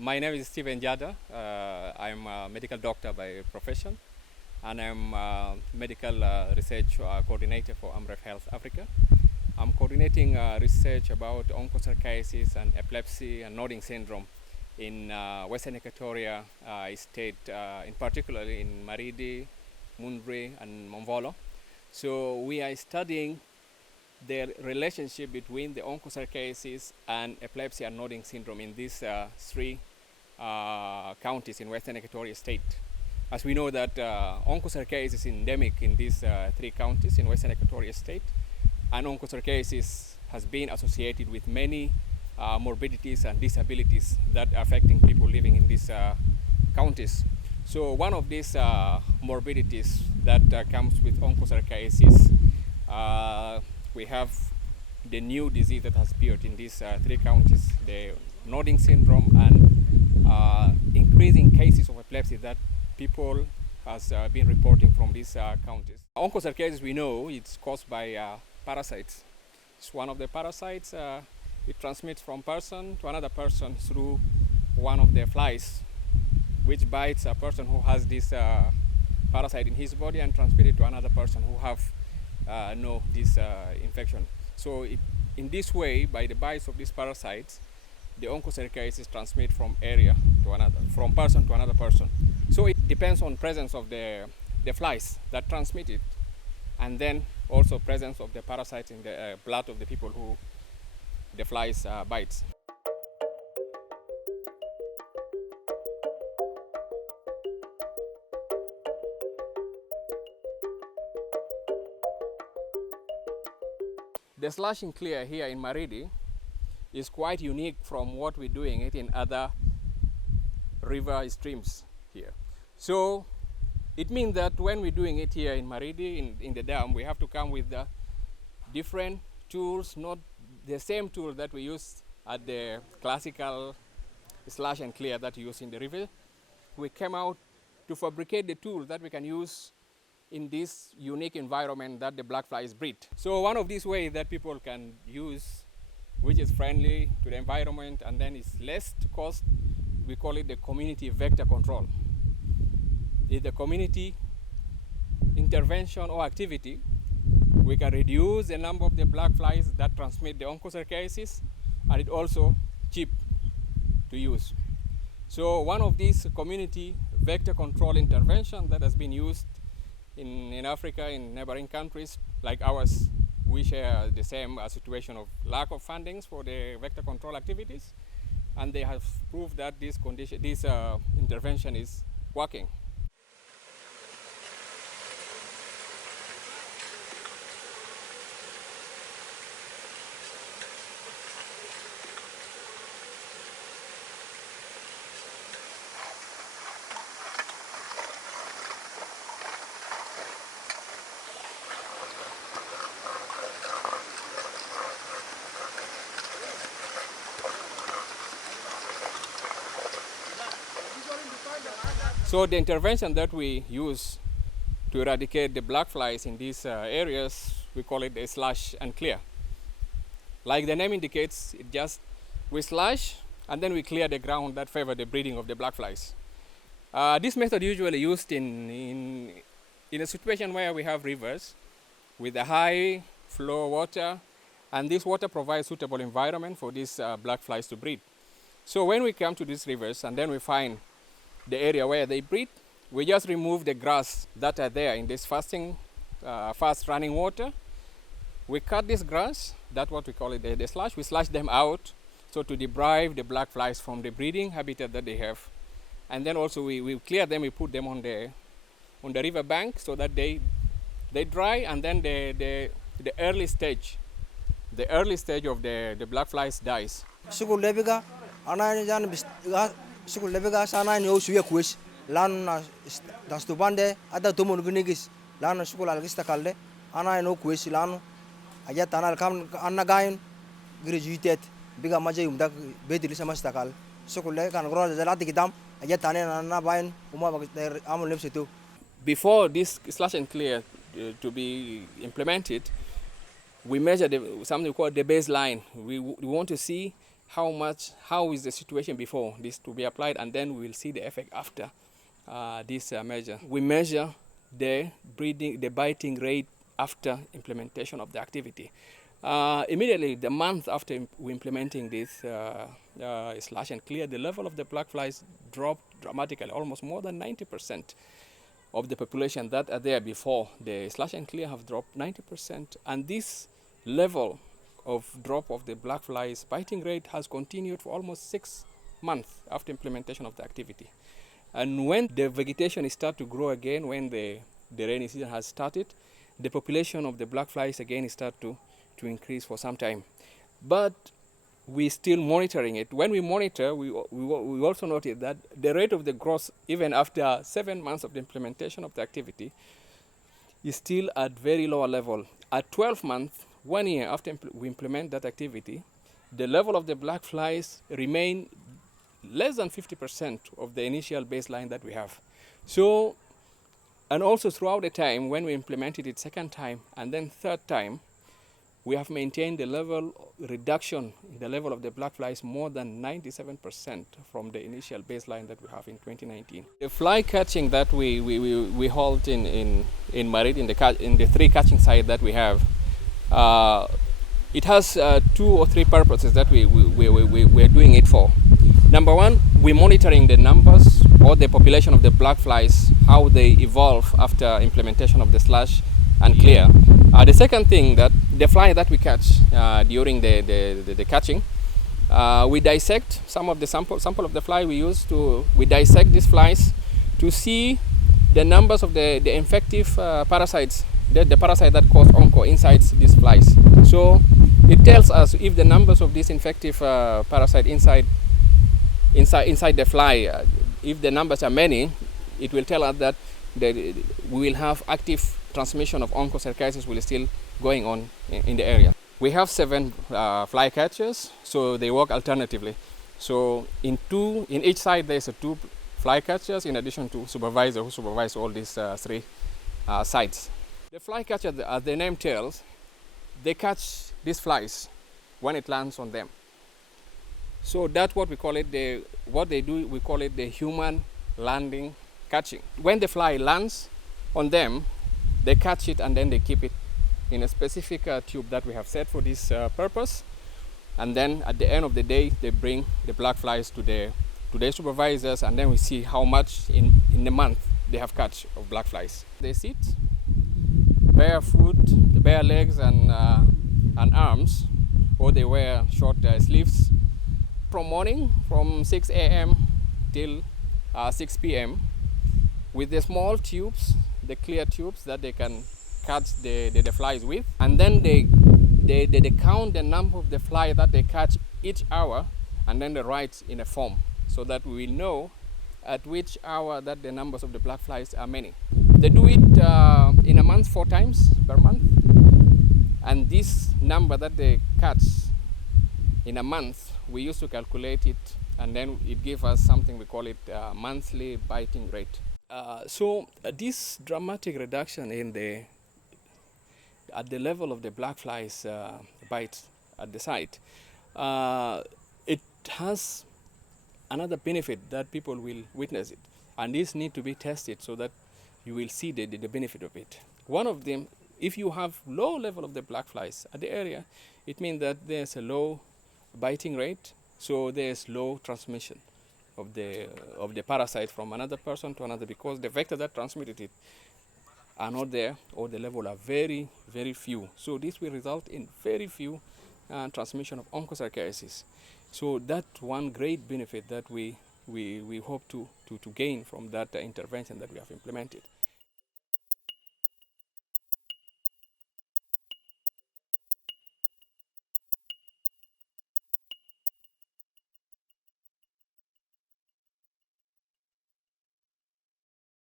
My name is Steven Jada. I'm a medical doctor by profession, and I'm a medical research coordinator for AMREF Health Africa. I'm coordinating research about onchocerciasis and epilepsy and nodding syndrome in Western Equatorial state, in particular in Maridi, Mundri, and Monvolo. So we are studying the relationship between the onchocerciasis and epilepsy and nodding syndrome in these three counties in Western Equatorial state. As we know that onchocerciasis is endemic in these three counties in Western Equatorial state, and onchocerciasis has been associated with many morbidities and disabilities that are affecting people living in these counties. So one of these morbidities that comes with onchocerciasis, we have the new disease that has appeared in these three counties, the nodding syndrome, and increasing cases of epilepsy that people has been reporting from these counties. Onchocerciasis, we know it's caused by parasites. It's one of the parasites. It transmits from person to another person through one of the flies, which bites a person who has this parasite in his body and transmits it to another person who have this infection. So in this way, by the bites of these parasites, the onchocerciasis transmit from area to another, from person to another person. So it depends on presence of the flies that transmit it, and then also presence of the parasites in the blood of the people who the flies bites. The slush and clear here in Maridi is quite unique from what we're doing it in other river streams here. So it means that when we're doing it here in Maridi, in the dam, we have to come with the different tools, not the same tool that we use at the classical slush and clear that you use in the river. We came out to fabricate the tool that we can use in this unique environment that the black flies breed. So one of these ways that people can use, which is friendly to the environment and then is less cost, we call it the community vector control. It's the community intervention or activity. We can reduce the number of the black flies that transmit the onchocerciasis, and it's also cheap to use. So one of these community vector control intervention that has been used in Africa, in neighboring countries like ours, we share the same situation of lack of fundings for the vector control activities, and they have proved that this intervention is working. So the intervention that we use to eradicate the black flies in these areas, we call it a slush and clear. Like the name indicates, we slush and then we clear the ground that favor the breeding of the black flies. This method usually used in a situation where we have rivers with a high flow water, and this water provides suitable environment for these black flies to breed. So when we come to these rivers and then we find the area where they breed, we just remove the grass that are there in this fast running water. We cut this grass, that's what we call it the slush. We slush them out, so to deprive the black flies from the breeding habitat that they have. And then also we clear them, we put them on the river bank so that they dry, and then the early stage of the black flies dies. Sukul lebega sana ni osuya kuis lan dastubande ada tomon gunigis lan sukul algista kalde ana no kuis lan aja tanal kam anna gain graduated biga maje umda bedili samasta kal sukul le kan gro jalati kidam aja tane anna bain uma amul lepsetu. Before this slush and clear to be implemented, we measure something called the baseline. We want to see how is the situation before this to be applied, and then we will see the effect after this measure. We measure the biting rate after implementation of the activity. Immediately, the month after we implementing this slash and clear, the level of the black flies dropped dramatically, almost more than 90% of the population that are there before the slash and clear have dropped 90%. And this level of drop of the black flies biting rate has continued for almost 6 months after implementation of the activity. And when the vegetation start to grow again, when the rainy season has started, the population of the black flies again start to increase for some time. But we're still monitoring it. When we monitor, we also notice that the rate of the growth, even after 7 months of the implementation of the activity, is still at very lower level. At 12 months, 1 year after we implement that activity, the level of the black flies remain less than 50% of the initial baseline that we have. So, and also throughout the time, when we implemented it second time and then third time, we have maintained the level reduction in the level of the black flies more than 97% from the initial baseline that we have in 2019. The fly catching that we hold in Maridi, in the 3 catching sites that we have, it has 2 or 3 purposes that we're doing it for. Number one, we're monitoring the numbers or the population of the black flies, how they evolve after implementation of the slash and clear. The second thing, that the fly that we catch during the catching, we dissect some of the sample of the fly we dissect these flies to see the numbers of the infective parasites, the parasite that cause onco inside these flies. So it tells us if the numbers of this infective parasite inside the fly, if the numbers are many, it will tell us that we will have active transmission of Onchocerciasis will still going on in the area. We have 7 fly catchers, so they work alternatively. So in each side there's 2 fly catchers in addition to supervisor who supervise all these 3 sites. The fly catcher, as the name tells, they catch these flies when it lands on them. So that's what we call it. We call it the human landing catching. When the fly lands on them, they catch it and then they keep it in a specific tube that we have set for this purpose. And then at the end of the day, they bring the black flies to their supervisors, and then we see how much in a month they have catch of black flies. They sit barefoot, bare legs and arms, or they wear short sleeves. From morning, from 6 a.m. till 6 p.m. with the small tubes, the clear tubes that they can catch the flies with, and then they count the number of the fly that they catch each hour, and then they write in a form so that we will know at which hour that the numbers of the black flies are many. They do it in a month 4 times per month, and this number that they catch in a month, we used to calculate it, and then it gave us something we call it monthly biting rate. So this dramatic reduction at the level of the black flies bites at the site, it has another benefit that people will witness it, and this need to be tested so that you will see the benefit of it. One of them, if you have low level of the black flies at the area, it means that there's a low biting rate, so there's low transmission of the parasite from another person to another, because the vector that transmitted it are not there, or the level are very, very few. So this will result in very few transmission of Onchocerciasis. So that's one great benefit that we hope to gain from that intervention that we have implemented.